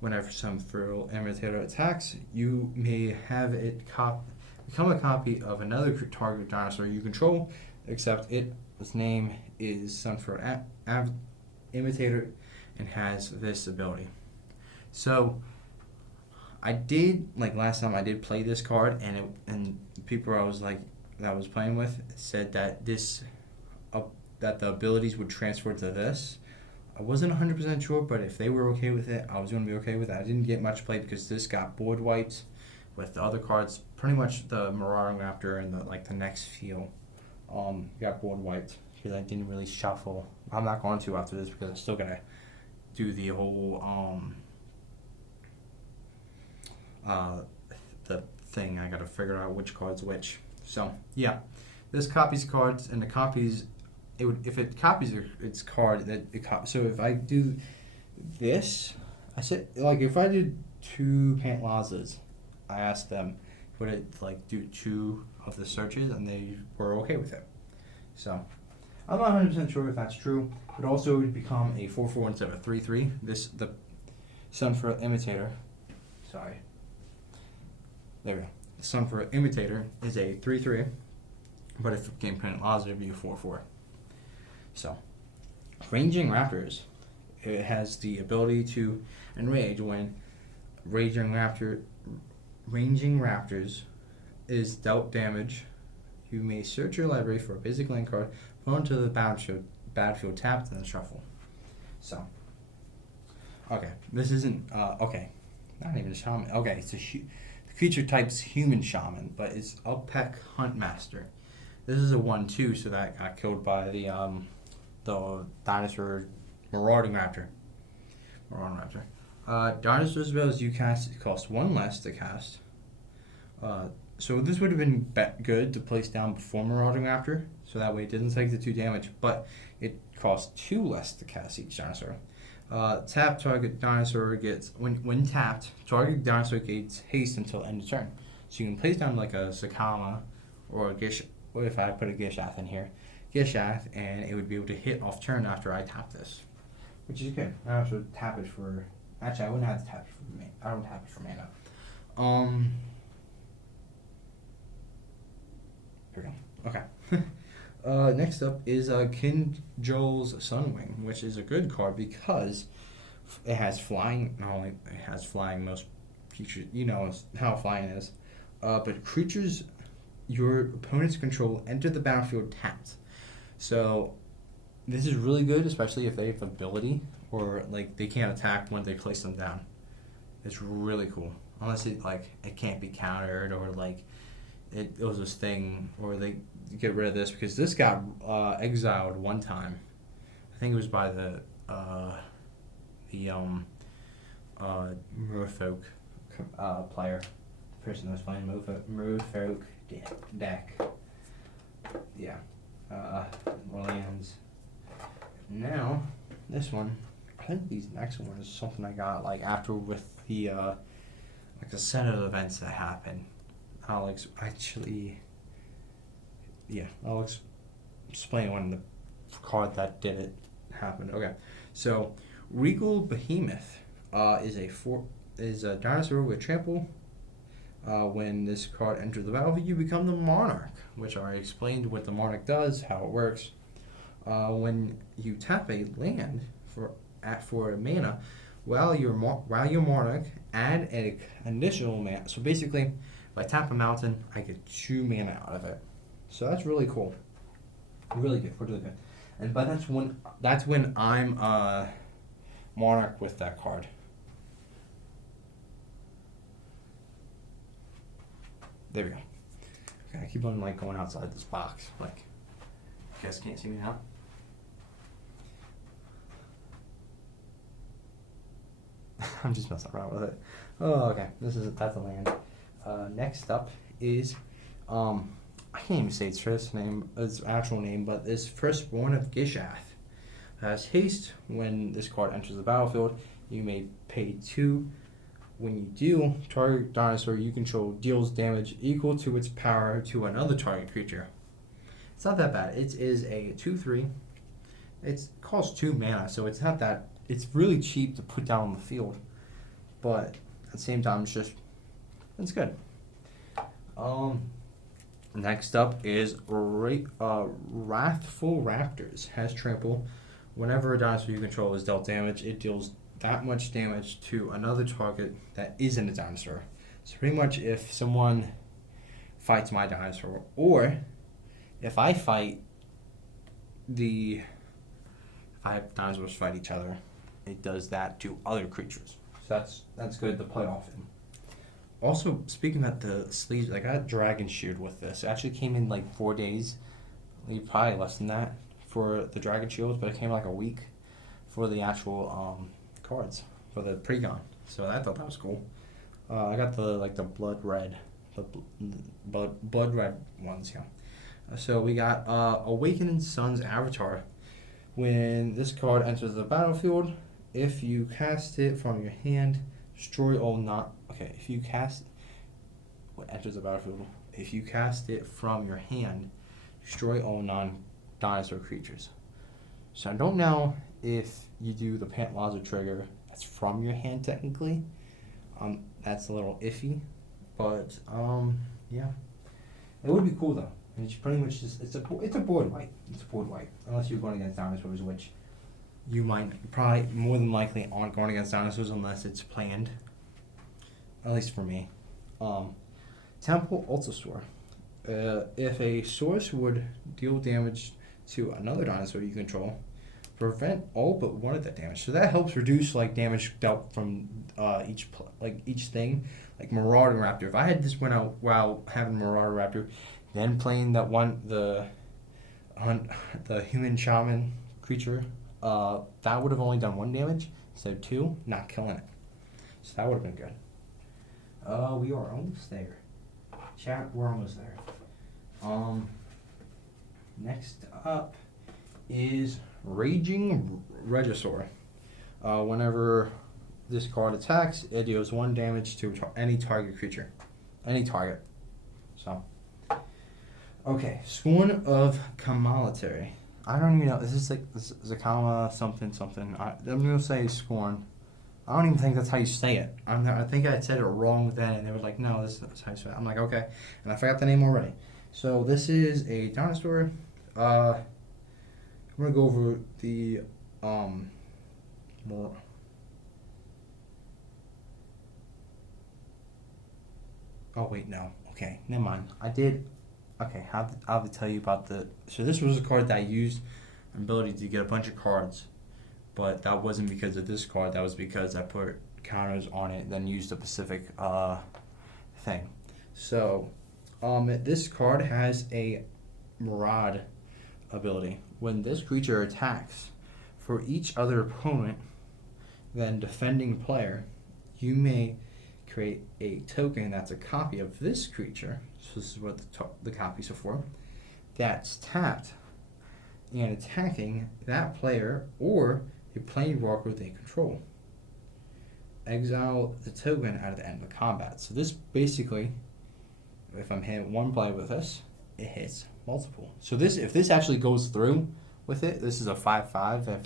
Whenever Sun-Frilled Imitator attacks, you may have it become a copy of another target dinosaur you control, except its name is Sun-Frilled Imitator and has this ability. So I did, like last time I did play this card, and people I was playing with said that that the abilities would transfer to this. I wasn't 100% sure, but if they were okay with it, I was going to be okay with it. I didn't get much play because this got board wiped with the other cards. Pretty much the Marauding Raptor and the next feel got board wiped because I didn't really shuffle. I'm not going to after this because I'm still going to do the whole the thing. I got to figure out which card's which. So yeah, this copies cards, and the copies if it copies its card so if I do this, I said if I did 2 Pantlazas, I asked them would it do 2 of the searches, and they were okay with it. So I'm not 100% sure if that's true, but also it would become a 4/4 instead of a 3/3. The Sun-Frilled Imitator. Sorry. There we go. The Sun-Frilled Imitator is a 3/3, but if it became Pantlaza, it would be a 4/4. So, Ranging Raptors. It has the ability to enrage when Ranging Raptors is dealt damage. You may search your library for a basic land card, put onto the battlefield tapped, and then shuffle. So, okay, this isn't okay. Not even a shaman. Okay, it's the creature type's human shaman, but it's Uppeck Huntmaster. This is a 1/2, so that got killed by the dinosaur Marauding Raptor. Dinosaur spells you cast cost 1 less to cast. So this would have been good to place down before Marauding Raptor, so that way it didn't take the 2 damage, but it costs 2 less to cast each dinosaur. Tap target dinosaur gets when tapped, target dinosaur gains haste until end of turn. So you can place down like a Sakama or a Gish. What if I put a Gishath in here? Gishath, and it would be able to hit off turn after I tap this, which is good. I also tap it for. Actually, I wouldn't have to tap it for mana. I don't tap it for mana. Here we go. Okay. Next up is Kinjol's Sunwing, which is a good card because it has flying. Not only it has flying, most creatures, you know how flying is, but creatures your opponents control enter the battlefield tapped. So this is really good, especially if they have ability or they can't attack when they place them down. It's really cool. Unless it can't be countered or it was this thing, or they get rid of this because this got exiled one time. I think it was by the Merfolk player, person that was playing Merfolk deck. Yeah, lands. Now this one, I think these next one is something I got after with the a set of events that happened. I'll explain when the card that did it happened. Okay, so Regal Behemoth is a dinosaur with trample. When this card enters the battlefield, you become the Monarch, which I already explained what the Monarch does, how it works. When you tap a land for a mana, while your Monarch add an additional mana. So basically, If I tap a mountain, I get 2 mana out of it. So that's really cool. Really good. Really good. And but that's when I'm Monarch with that card. There we go. Okay, I keep on like going outside this box. Like, you guys can't see me now. I'm just messing around with it. Oh, okay. That's a land. Next up is I can't even say its actual name, but it's Firstborn of Gishath. Has haste. When this card enters the battlefield, you may pay 2. When you do, target dinosaur you control deals damage equal to its power to another target creature. It's not that bad. It is a 2/3. It costs 2 mana, so it's not that. It's really cheap to put down on the field, but at the same time, it's good. Next up is Wrathful Raptors. Has trample. Whenever a dinosaur you control is dealt damage, it deals that much damage to another target that isn't a dinosaur. So pretty much if someone fights my dinosaur, or if I fight if I have dinosaurs fight each other, it does that to other creatures. So that's good to play off in. Also, speaking about the sleeves, I got Dragon Shield with this. It actually came in like 4 days, probably less than that for the Dragon Shields, but it came like a week for the actual cards for the Precon. So I thought that was cool. I got the blood red ones, yeah. So we got Awakening Sun's Avatar. When this card enters the battlefield, if you cast it from your hand, destroy all not. Okay, if you cast what enters the battlefield, if you cast it from your hand, destroy all non-dinosaur creatures. So I don't know if you do the Pantlaza trigger. That's from your hand technically. That's a little iffy, but yeah, it would be cool though. It's pretty much just it's a board wipe. It's a board wipe unless you're going against dinosaurs, which you might probably more than likely aren't going against dinosaurs unless it's planned. At least for me. Temple Ultrasaur. If a source would deal damage to another dinosaur you control, prevent all but one of that damage. So that helps reduce damage dealt from each thing. Like Marauder Raptor. If I had this went out while having Marauder Raptor, then playing that one the human shaman creature, that would have only done 1 damage instead of 2, not killing it. So that would have been good. We are almost there. Chat, we're almost there. Next up is Raging Regisaur. Whenever this card attacks, it deals 1 damage to any target creature. Any target. So. Okay, Scorn of Kamalotary. I don't even know. This is Zakama something. I'm going to say Scorn. I don't even think that's how you say it. I think I said it wrong then, and they were like, no, this is how you say it. I'm like, okay. And I forgot the name already. So this is a dinosaur. I'm going to go over the more. Oh, wait, no. Okay, never mind. Okay, I'll have to tell you about so this was a card that I used an ability to get a bunch of cards. But that wasn't because of this card. That was because I put counters on it, then used a specific thing. So, this card has a Maraud ability. When this creature attacks, for each other opponent than defending player, you may create a token that's a copy of this creature. So this is what the copies are for. That's tapped and attacking that player or a planeswalker they control. Exile the token out of the end of the combat. So this basically, if I'm hitting 1 player with this, it hits multiple. So if this actually goes through with it, this is a 5/5. I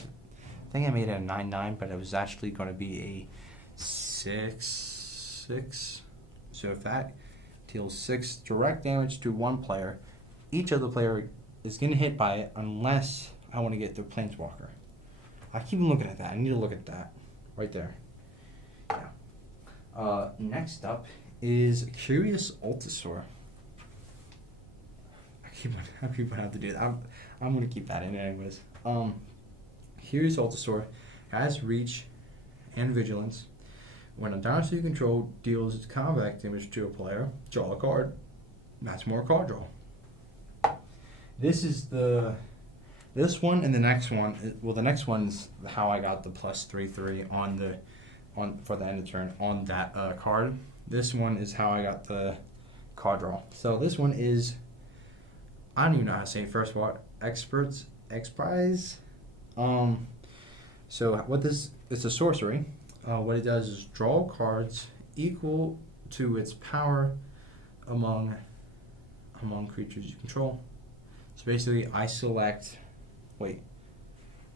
think I made it a 9/9, but it was actually going to be a 6/6. So if that deals 6 direct damage to 1 player, each other player is going to hit by it unless I want to get the planeswalker. I keep looking at that. I need to look at that right there. Yeah. Next up is Curious Ultisaur. I keep on have to do that. I'm gonna keep that in anyways. Curious Ultisaur has reach and vigilance. When a dinosaur you control deals its combat damage to a player, draw a card. That's more card draw. This one and the next one. Well, the next one's how I got the +3/3 for the end of turn on that card. This one is how I got the card draw. So this one is, I don't even know how to say it first of all. X-Prize. So what this, it's a sorcery. What it does is draw cards equal to its power among creatures you control. So basically, I select,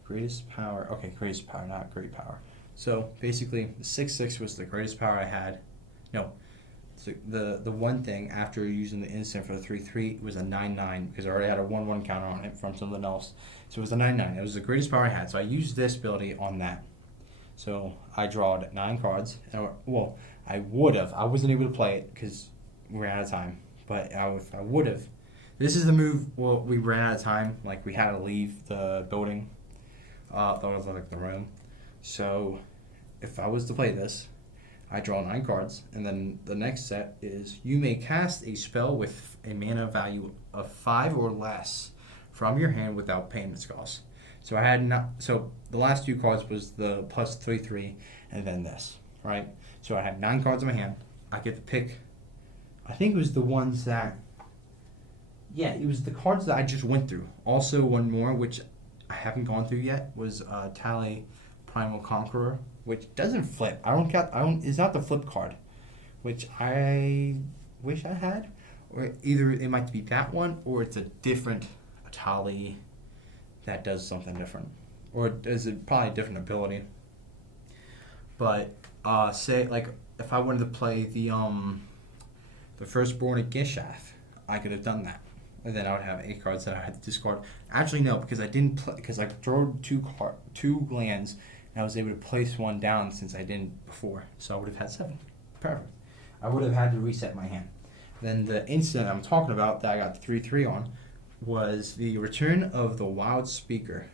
greatest power. Okay, greatest power, not great power. So basically, the 6/6 was the greatest power I had. No, so the one thing after using the instant for the 3/3 was a 9/9 because I already had a 1/1 counter on it from something else. So it was a 9/9. It was the greatest power I had. So I used this ability on that. So I drawed 9 cards. Well, I would have. I wasn't able to play it because we ran out of time. But if I would have, this is the move. Well, we ran out of time. Like we had to leave the building. That was like the room. So if I was to play this, I draw 9 cards, and then the next set is you may cast a spell with a mana value of 5 or less from your hand without paying its cost. So I had not. So the last 2 cards was the +3/3, and then this, right? So I had 9 cards in my hand. I get to pick. I think it was the ones that. Yeah, it was the cards that I just went through. Also, one more which I haven't gone through yet was Tally Primal Conqueror, which doesn't flip. It's not the flip card, which I wish I had, or either it might be that one or it's a different Tally that does something different, or is it probably a different ability. But say like if I wanted to play the Firstborn of Gishath, I could have done that. And then I would have 8 cards that I had to discard. Actually, no, because I didn't play, because I drew 2 lands, and I was able to place one down since I didn't before. So I would have had 7. Perfect. I would have had to reset my hand. Then the instant I'm talking about that I got the 3/3 on was the Return of the Wild Speaker.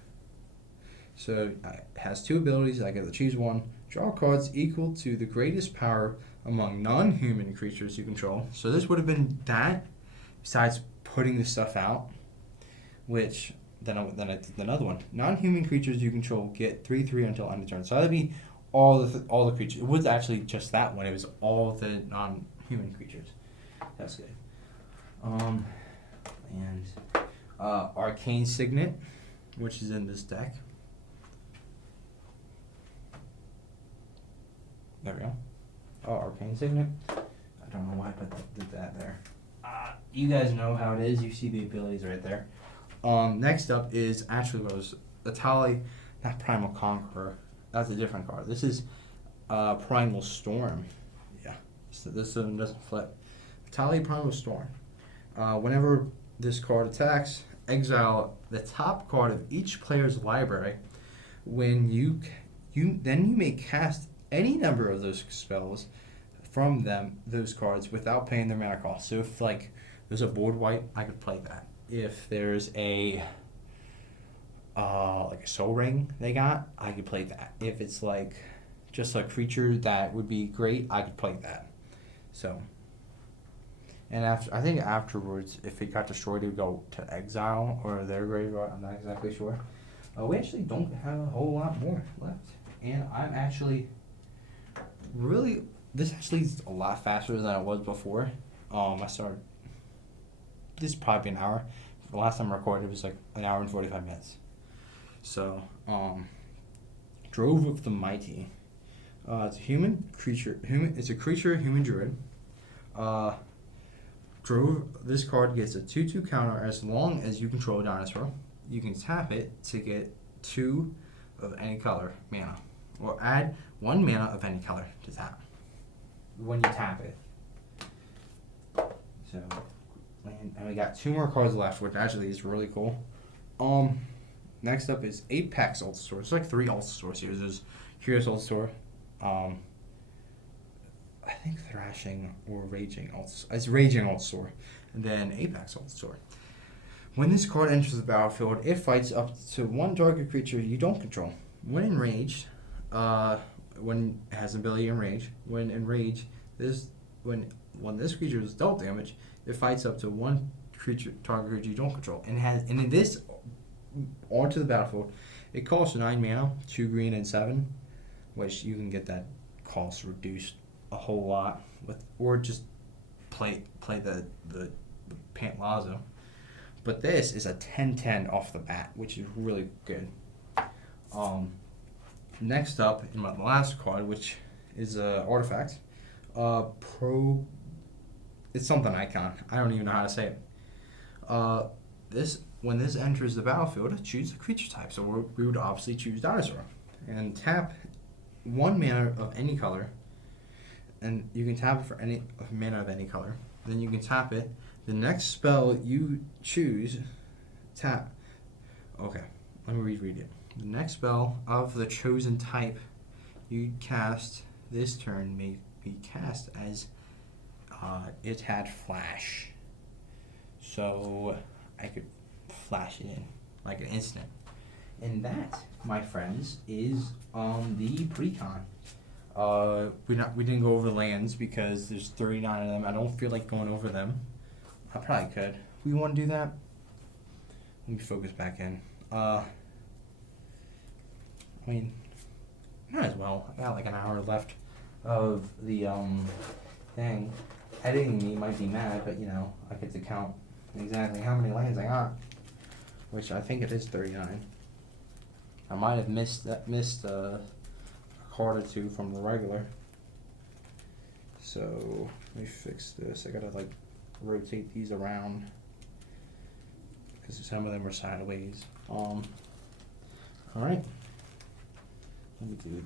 So it has 2 abilities. I get to choose one. Draw cards equal to the greatest power among non-human creatures you control. So this would have been that, besides putting the stuff out, which then I did another one. Non-human creatures you control get 3/3 until end of turn. So that'd be all the creatures. It was actually just that one. It was all the non-human creatures. That's good. And Arcane Signet, which is in this deck. There we go. Oh, Arcane Signet. I don't know why I did that there. You guys know how it is. You see the abilities right there. Next up is actually what was Atali, not Primal Conqueror. That's a different card. This is Primal Storm. Yeah, so this one doesn't flip. Atali Primal Storm. Whenever this card attacks, exile the top card of each player's library. When you may cast any number of those spells from those cards without paying their mana cost. So if like there's a board wipe, I could play that. If there's a like a Soul Ring they got, I could play that. If it's like just a creature that would be great, I could play that. So, and I think afterwards, if it got destroyed, it would go to exile or their graveyard. I'm not exactly sure. We actually don't have a whole lot more left, and I'm actually really. This actually is a lot faster than it was before. I started. This is probably an hour. The last time I recorded, it was like an hour and 45 minutes. So, Drove of the Mighty. It's a human creature. It's a creature, human druid. Drove. This card gets a 2/2 counter as long as you control a dinosaur. You can tap it to get 2 of any color mana, or add 1 mana of any color to tap when you tap it. So. And we got 2 more cards left, which actually is really cool. Next up is Apex Ultisaur. There's like 3 Ultisaurs here. There's Curious Ultisaur. think Thrashing or Raging it's Raging Altsor, and then Apex Altsor. When this card enters the battlefield, it fights up to one target creature you don't control. When enraged, when it has an ability enrage, when enraged, when this creature is dealt damage, it fights up to one target creature you don't control, and in this onto the battlefield, it costs 9 mana, 2 green and 7, which you can get that cost reduced a whole lot with, or just play the Pantlaza. But this is a 10/10 off the bat, which is really good. Next up, in my last card, which is Artifact. It's something icon. I don't even know how to say it. When this enters the battlefield, choose a creature type. So we would obviously choose Dinosaur. And tap 1 mana of any color. And you can tap it for any mana of any color. Then you can tap it. The next spell you choose, tap. Okay, let me reread it. The next spell of the chosen type you cast this turn may be cast as it had flash. So I could flash it in like an instant. And that, my friends, is the Precon. We didn't go over the lands because there's 39 of them. I don't feel like going over them. I probably could. We want to do that. Let me focus back in. I mean, might as well. I got like an hour left of the thing. Editing me might be mad, but you know, I get to count exactly how many lands I got, which I think it is 39. I might have missed a card or two from the regular. So let me fix this. I gotta like rotate these around because some of them are sideways. All right. Let me do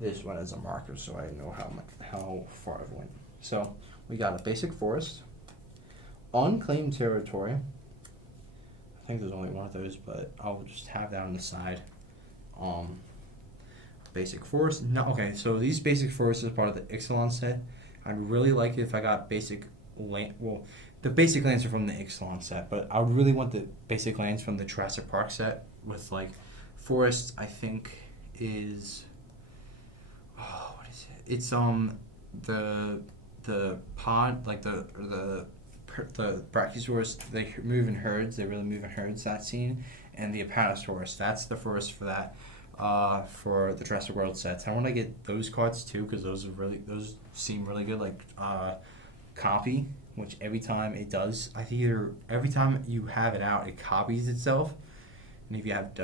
this one as a marker so I know how far I've went. So we got a basic forest, unclaimed territory. I think there's only one of those, but I'll just have that on the side. Basic forest. No, okay. So these basic forests is part of the Ixalan set. I'd really like it if I got basic land. Well, the basic lands are from the Ixalan set, but I would really want the basic lands from the Jurassic Park set with like forest. I think is what is it? It's the pod, like the Brachiosaurus, they move in herds. They really move in herds. That scene, and the Apatosaurus. That's the first for that. For the Jurassic World sets, I want to get those cards too because those seem really good. Like copy, which every time it does, every time you have it out, it copies itself, and if you have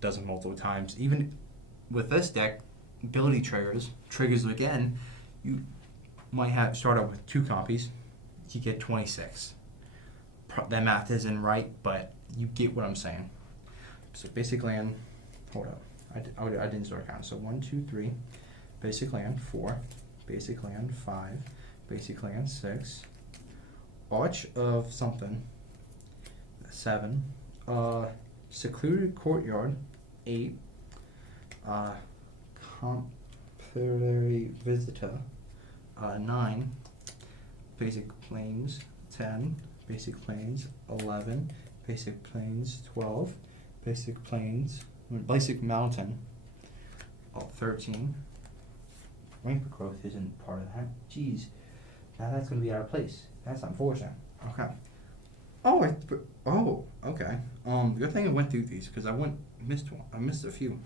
does it multiple times, even with this deck, ability triggers again. You might have start out with 2 copies. You get 26. That math isn't right, but you get what I'm saying. So basic land. Hold up. I didn't start counting. So 1, 2, 3. Basic land 4. Basic land 5. Basic land 6. Arch of something 7. Secluded courtyard 8. Complementary visitor 9. Basic plains 10. Basic plains 11. Basic plains 12. Basic mountain 13. Rainbow growth isn't part of that. Jeez, now that's gonna be out of place. That's unfortunate. Okay. Okay. Good thing I went through these because I missed one. I missed a few.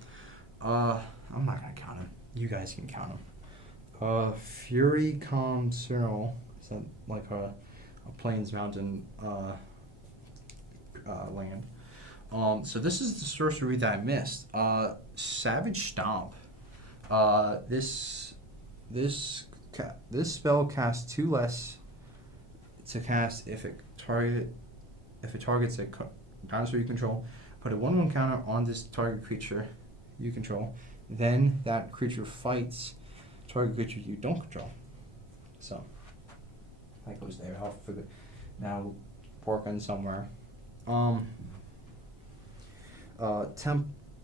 I'm not gonna count them. You guys can count them. Fury Concerl. Is that like a plains mountain land? So this is the sorcery that I missed. Savage Stomp. This spell casts 2 less to cast if it targets a dinosaur you control. Put a 1/1 counter on this target creature you control. Then that creature fights target creature you don't control. So that goes there. I'll figure now work on somewhere.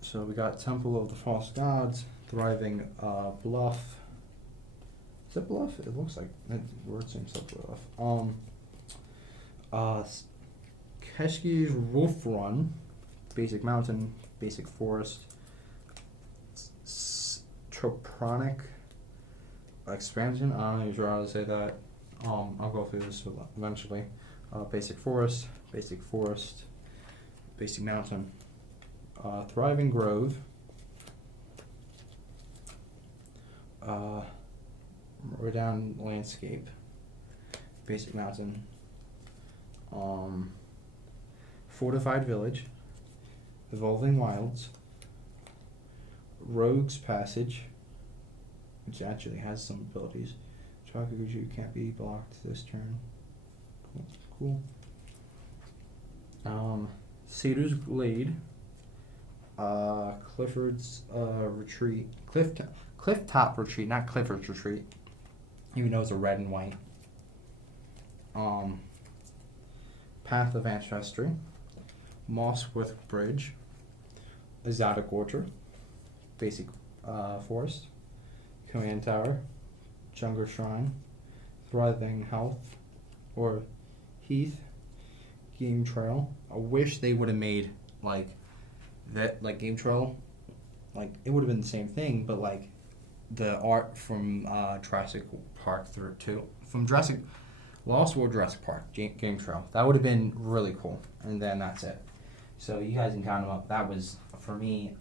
So we got Temple of the False Gods, Thriving Bluff, Ziploff? It looks like that word seems Ziploff. Keshki's Wolf Run, basic mountain, basic forest, Tropronic expansion. I'm not even sure how to say that. I'll go through this eventually. Basic forest, basic mountain, thriving grove, renowned landscape, basic mountain, fortified village, evolving wilds, rogue's passage, which actually has some abilities. Chakuguju can't be blocked this turn. Cool. Cedar's Glade, Clifford's Retreat, Cliff Top Retreat, not Clifford's Retreat, even though it's a red and white. Path of Ancestry, Mossworth Bridge, Exotic Orchard, basic forest, Command Tower, Jungle Shrine, Thriving Health, or Heath, Game Trail. I wish they would have made like that, like Game Trail, like it would have been the same thing, but like the art from Jurassic Park from Jurassic Lost World Jurassic Park Game Trail, that would have been really cool. And then that's it. So you guys can count them up. That was for me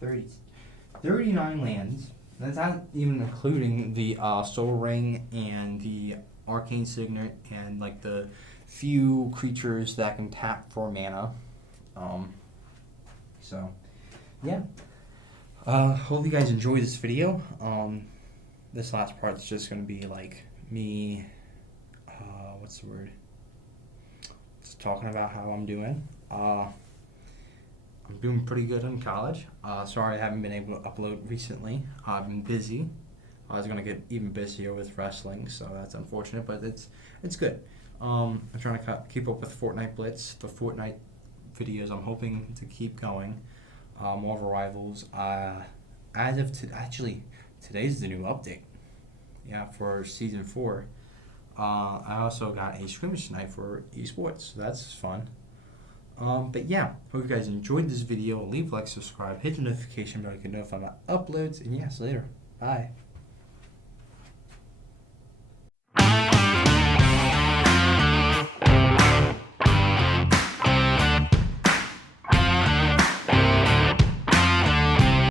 39 lands. That's not even including the Soul Ring and the Arcane Signet and like the few creatures that can tap for mana. So yeah. Hope you guys enjoyed this video. This last part's just gonna be like me. What's the word? Just talking about how I'm doing. I'm doing pretty good in college. Sorry I haven't been able to upload recently. I've been busy. I was gonna get even busier with wrestling, so that's unfortunate, but it's good. I'm trying to keep up with Fortnite Blitz, the Fortnite videos. I'm hoping to keep going. Marvel Rivals. As of today's the new update. Yeah, for season 4. I also got a scrimmage tonight for esports, so that's fun. But yeah, hope you guys enjoyed this video. Leave a like, subscribe, hit the notification bell to get notified about uploads, and yeah, see you later. Bye.